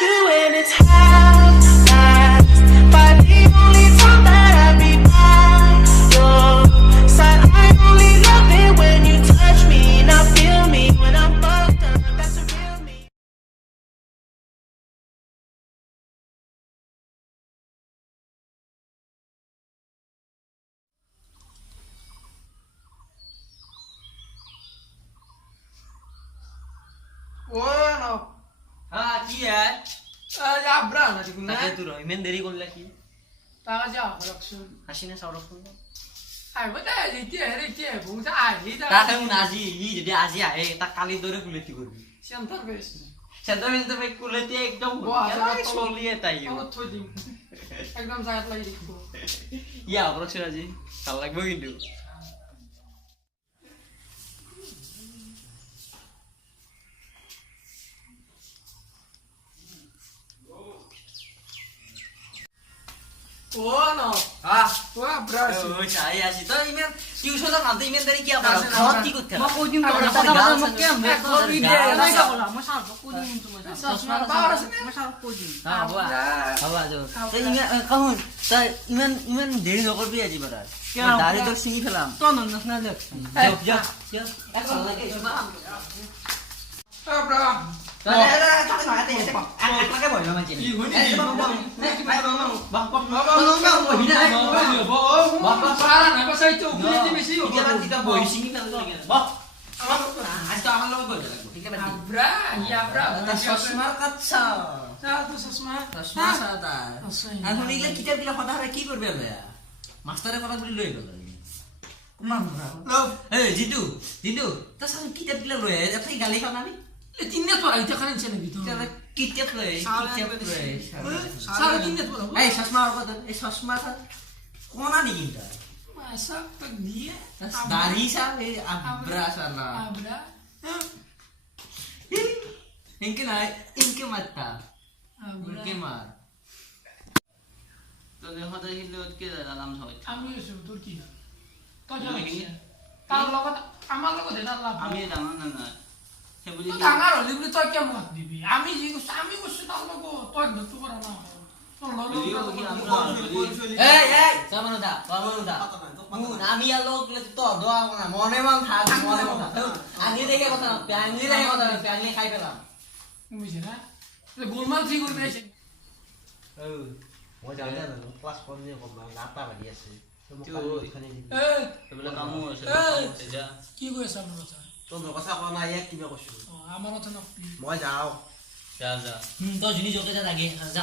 you and it's half past five. The only time that I be by your side. I only love it when you touch me. Now feel me when I'm fucked up. That's the real me. Bueno, কি আর যাবরা না ঠিক না তাকে তুই ইমেন দেরি করলে কি টাকা যাও রাখছুন হাসিনা সাউরক করলো আই বটা দিতে রে কে বুঝা আই লিদা তাকে আজি যদি আজি আহে তা কালি ধরে কুলেতি করবি সেন্টার বেশ সেটা মিলতে ভাই কুলেতি একদম চলিয়ে তাই ও থই দিন একদম জায়গা লাগি দেখো ইয়া অবরক আজি ভাল লাগবে কিন্তু ও নো ও ব্রাশ ও চাই আসি তো ইমেন টিউশন না তো ইমেন দেরি কি আবার খাওয়া কি করতে মা কোদিন করে টাকা টাকা মা কেম এক কোদিন দে না বলা মই সার কোদিন তুমি মই সার কোদিন বাবা বাবা যো তো ইমেন কাহুন তা ইমেন দেরি নকরবি আজি বারা দাড়ি তো সিঙি ফেলাম তো নন না দেখ যা যা এক লাগে ব্রা মাস্টারে কথা বলি লৈ গল জিতু জিতু তা কিতাপ গিলা লৈ আপনি গালি খান আমি তিননে তো আইতে খানেছে নাকি তো কিতাপ লৈ সারা তিননে তো এই চশমা কথা এই চশমা কোনা নি কিনতা masa tak dia dari sa abra sana abra inke matta abra inke mar তো দেখা যায় হিলে কে দালাম হয় আমি এসে তোর কি তো জানি তার লগত আমার লগত এটা লাভ আমি জানা না না সে বুঝি তো ডাঙার হলি বলে তুই কেমন দিবি আমি জি আমি কইছি তার লগত তোর তো করা না তোর লগত এই জামানুদা আমি আর লোক তো দোয়া না মনে মন থাক মনে মন থাক আনি দেখে কথা না প্যাংলি দেখে কথা না প্যাংলি খাই পেলাম বুঝছ না গোলমাল ঠিক করবে এসে মই জানি না ক্লাস 1 নিয়ে কম না নাটা বাজি আছে তো মোক এখানে এগুলা কামো আছে যা কি কইছ আমার কথা তো কথা কোৱা নাই এক কিবা কৈছো আমার কথা না মই যাও যা যা তো জিনি জকে যা লাগে যা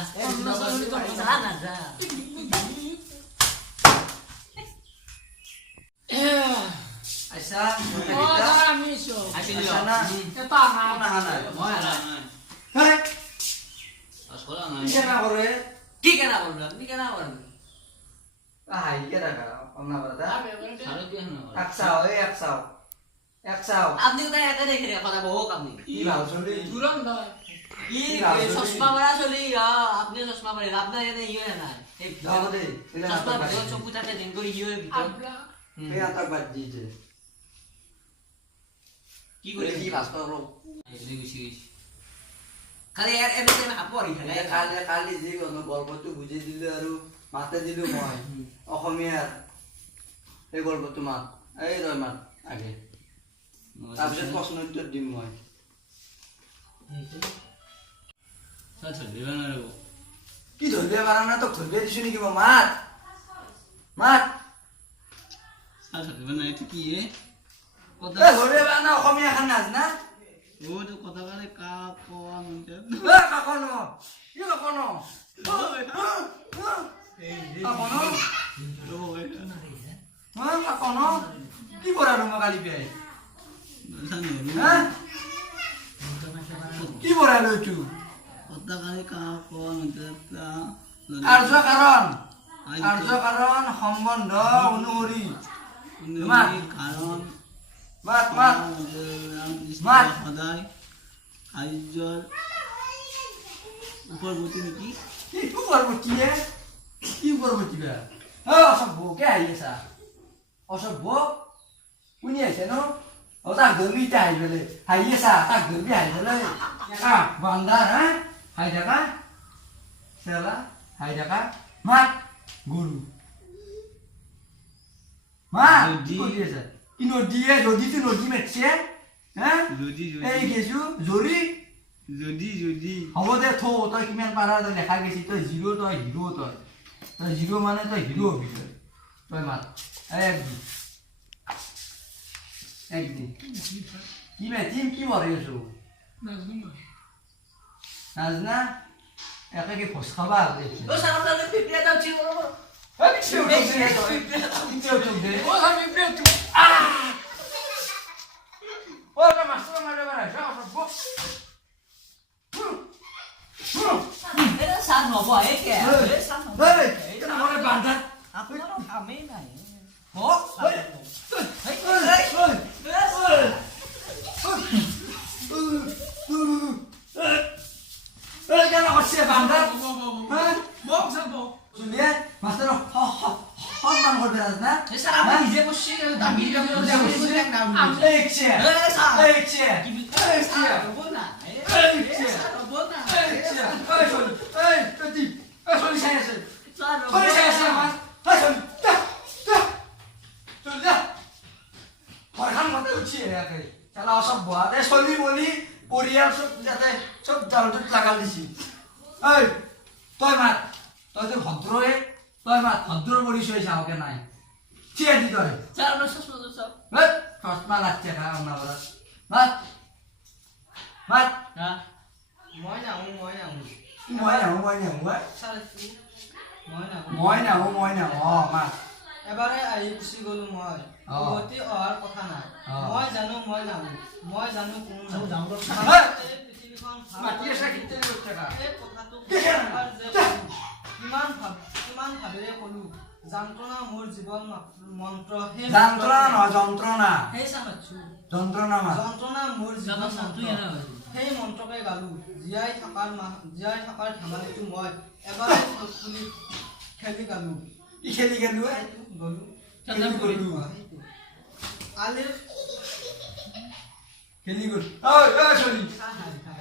যা না যা আচ্ছা ও দাঁড়া আমি এসো আচ্ছা না এটা না না না মই না হে আসলে না কি না করে কি কেনা বললাম কি কেনা বললাম আই কে রাখা অন্য বড়দা সারে কি না একসাও এই একসাও একসাও আপনি তো একা দেখে রে কথা বহু আপনি কি ভাও চলি তুরন দা কি চশমা পরা চলি আপনি চশমা পরে আপনার এনে ইয়ে না এই যাও দে এলা চশমা পরে চোখ পুটাতে দিন করে ইয়ে ভিতর abra এই আতক বাদ দিতে কি করে কি ভাস করো এই গুছি খালি এর এনে আপরি খালি কালি কালি যে গল্পটো বুঝি দিলে আৰু মাতে দিলো মই অসমীয়াৰ এই গল্পটো মাত এই ৰয় মাত আগে তাৰপিছত প্ৰশ্ন উত্তৰ দিম মই সাথে দিবেন আৰ কি ধৰিব পাৰা না তো ধৰিব দিছো নেকি মই মাত মাত সাথে দিবেন না এটা কি এ কথা এ ধৰিব পাৰা না অসমীয়া খান নাজ না ও তো কথা বলে কা কোয়া মতে এ কাকনো কি কাকনো কাকনো কাকনো কি পঢ়ালো মই কালি বিয়াই হা কি পঢ়ালো এইটো কথা বলে কা কোয়া মতে কাৰ্যকাৰণ সম্বন্ধ অনুসৰি মাত কাৰণ মাত মাত মাত সদায় কাৰ্যৰ উপৰবৰ্তী নাকি কি পৰৱৰ্তী কি পৰৱৰ্তী বে অসভ্য কে আহি আছা অসভ্য কোনে আহিছে ন তাক ধৰ্মী এতিয়া আহি পেলাই আহি আছা তাক ধৰ্মী আহি পেলাই বান্দাৰ হা হাই থাকা চেলা হাই থাকা মাত গৰু মা কি কৰি আছে কি নদীয়ে যদি নদী মেটছে হা এই গেছো জৰি যদি হ'ব দে থো তই কিমান পাৰা তই লেখা গেছি তই জিৰ' তই হিৰ' তই জিৰ' মানে তই হিৰ' হবি তই মাত একদিন কি মেটিম কি মৰি আছো নাজনা একে কি ভোজ খাবা ও সারা তাহলে পিপড়ে দাও ছিল এটা সার নব একে সার নব আপনারা আমি নাই ও কেন হচ্ছে বান্দা বক স্যার বক শুনিয়ে মাস্টার সম্মান করবে না এ স্যার আমি নিজে বসছি দামি দামি এইছে এইছে এইছে বনা এই শোন এই প্রদীপ এই শোন সাইছে স্যার শোন সাইছে আমার এই শোন চল যা পড়ান মতে উঠি একে চালা সব বাদে চলি বলি পরিয়াল সব যাতে সব জালটুত লাগাল দিছি এই তই মাত তই তো ভদ্রয়ে তই মাত ভদ্র পরিচয় চাওকে নাই চিয়া দি তই স্যার আমরা সুস্থ সব এই চশমা লাগছে খা আমরা বলা মাত মাত হ্যাঁ মই না মই না স্যার মই না মাত এবারে আহি গুচি গলো মই উভতি অহাৰ কথা নাই মই জানো মই কোন এই পৃথিৱীখন মাতি আছে কিতে টাকা এই কথাটো কিমান ভাবেৰে কলো যন্ত্ৰণা মোৰ জীৱন মন্ত্ৰ যন্ত্ৰণা সেই চামাচ্ছো যন্ত্ৰণা মা যন্ত্ৰণা মোৰ জীৱন সেই মন্ত্ৰকে গালো জীয়াই থকাৰ ধেমালিটো মই এবাৰে খুলি খেলি গালো কি খেলি গেলু গলো খেলি গলু আলিৰ খেলি গল ওই চলি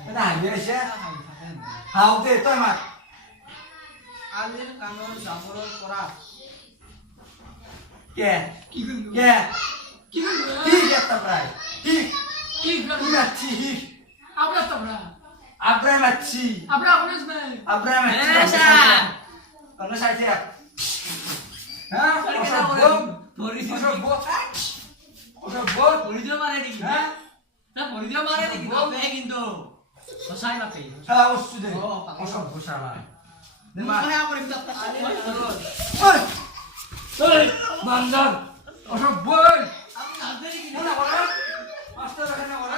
এটা হাইবে আছে হাও দে তই মাত আলিৰ কাণৰ জাবৰৰ পৰা কে কি করব কে কি করব কি কেতা প্রায় কি কি করব মাছি আমরা তোমরা আব্রাহিম মাছি আমরা কোন নাই আব্রাহিম মাছি এসা কোন সাইতে হ্যাঁ ওসব বল পরিদিও মারে নাকি হ্যাঁ না পরিদিও মারে নাকি বাপে কিন্তু সসাই বাপে সারা বস্তু দে ওসব বসালা দে মা মই আপরে বিদাত ওই বান্দর ওসব বল আপনি জানতে নাকি মনে বলা মাস্টার এখানে বলা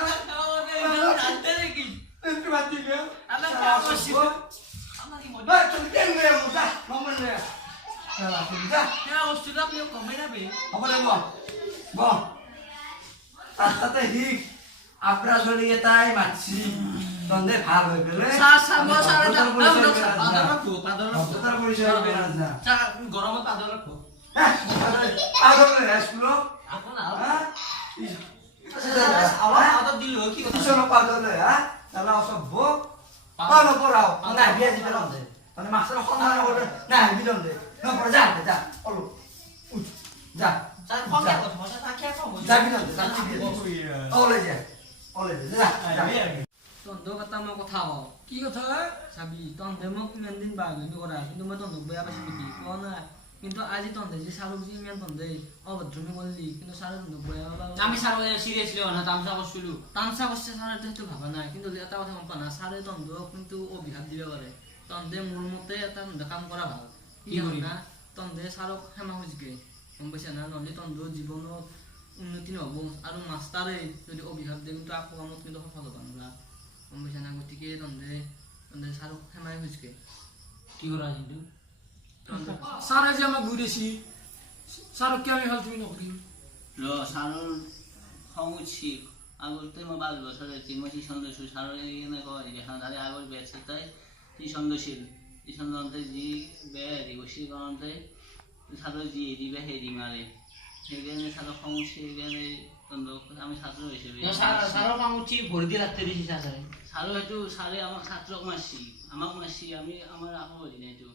জানতে নাকি একটু বাদ দিবে আমরা কাজ শিখব আমরা কি মজা না চল কেন রে মুজা নমন রে সারা বুঝা না ওস্তুলা আপনি কমে যাবে হবে ব তাতে হিক আপরা চলিয়ে তাই মাছি তন্দে ভাল হয়ে গেলে স্যার মো স্যার পাদর রাখো তার পরিচয় হবে না স্যার গরমে পাদর রাখো আদর রে স্কুল আপনা হ্যাঁ আওয়াজ পাদর দিল কি কথা কিসব পাদর রে হ্যাঁ তাহলে সব বক পানো পড়াও না বিয়া দিবে না দে মানে মাস্টার সম্মান করে না বিলন দে না পড়া যা ওলো উঠ যা স্যার ফোন করো ভাষা থাকে কম যা বিলন দে ওলে যা তন্দ কথা মই কথা হও কি কথা চাবি তন্তে মোক ইমান দিন বাগনি কৰা কিন্তু মই তন্দক বেয়া পাইছো নেকি কোৱা নাই কিন্তু আজি তন্তে যে চাৰক যে ইমান তন্তে অভদ্ৰমি কৰিলি কিন্তু চাৰে তন্দক বেয়া পাবা আমি স্যাৰ সিৰিয়াসলি না তামসা কৰছিল তামচা কৰিছে চাৰে সেইটো ভাবা নাই কিন্তু এটা কথা গম পোৱা না চাৰে তন্দক কিন্তু অভিশাপ দিব পাৰে তন্তে মোৰ মতে এটা কাম কৰা ভাল কি কৰিবি? না তন্তে চাৰক ক্ষমা খুজিকে গম পাইছা না নহ'লে তন্দৰ জীৱনত উন্নতি নহ'ব আৰু মাষ্টাৰে যদি অভিশাপ দিয়ে কিন্তু আকৌ কামত কিন্তু সফল হ'ব নোৱাৰা গম পাইছা না গতিকে তন্তে চাৰক ক্ষমাই খুজিকে কি করা কিন্তু সারা যে আমাকে ঘুরেছি সারা কি আমি ফালতুমি নকরি র সারর খমুছি আগতে মই 5 বছর আছি মই সন্দেশ সারর এখানে কয় যেখানে দাঁড়িয়ে আগর বেঁচে তাই তুই সন্দেশীল এই সন্দেশে জি বেড়ি বসি কারণতে সারর জি দিবে হেরি মারে সেখানে সারর খমুছি এখানে আমি ছাত্র হিসেবে স্যার কাম উঠি ভরি দিয়ে রাখতে দিছি স্যার ছাৰো সেইটো ছাৰে আমাক ছাত্ৰক মাৰছি আমাক মাৰছি আমি আমাৰ একো হেৰি নাই এইটো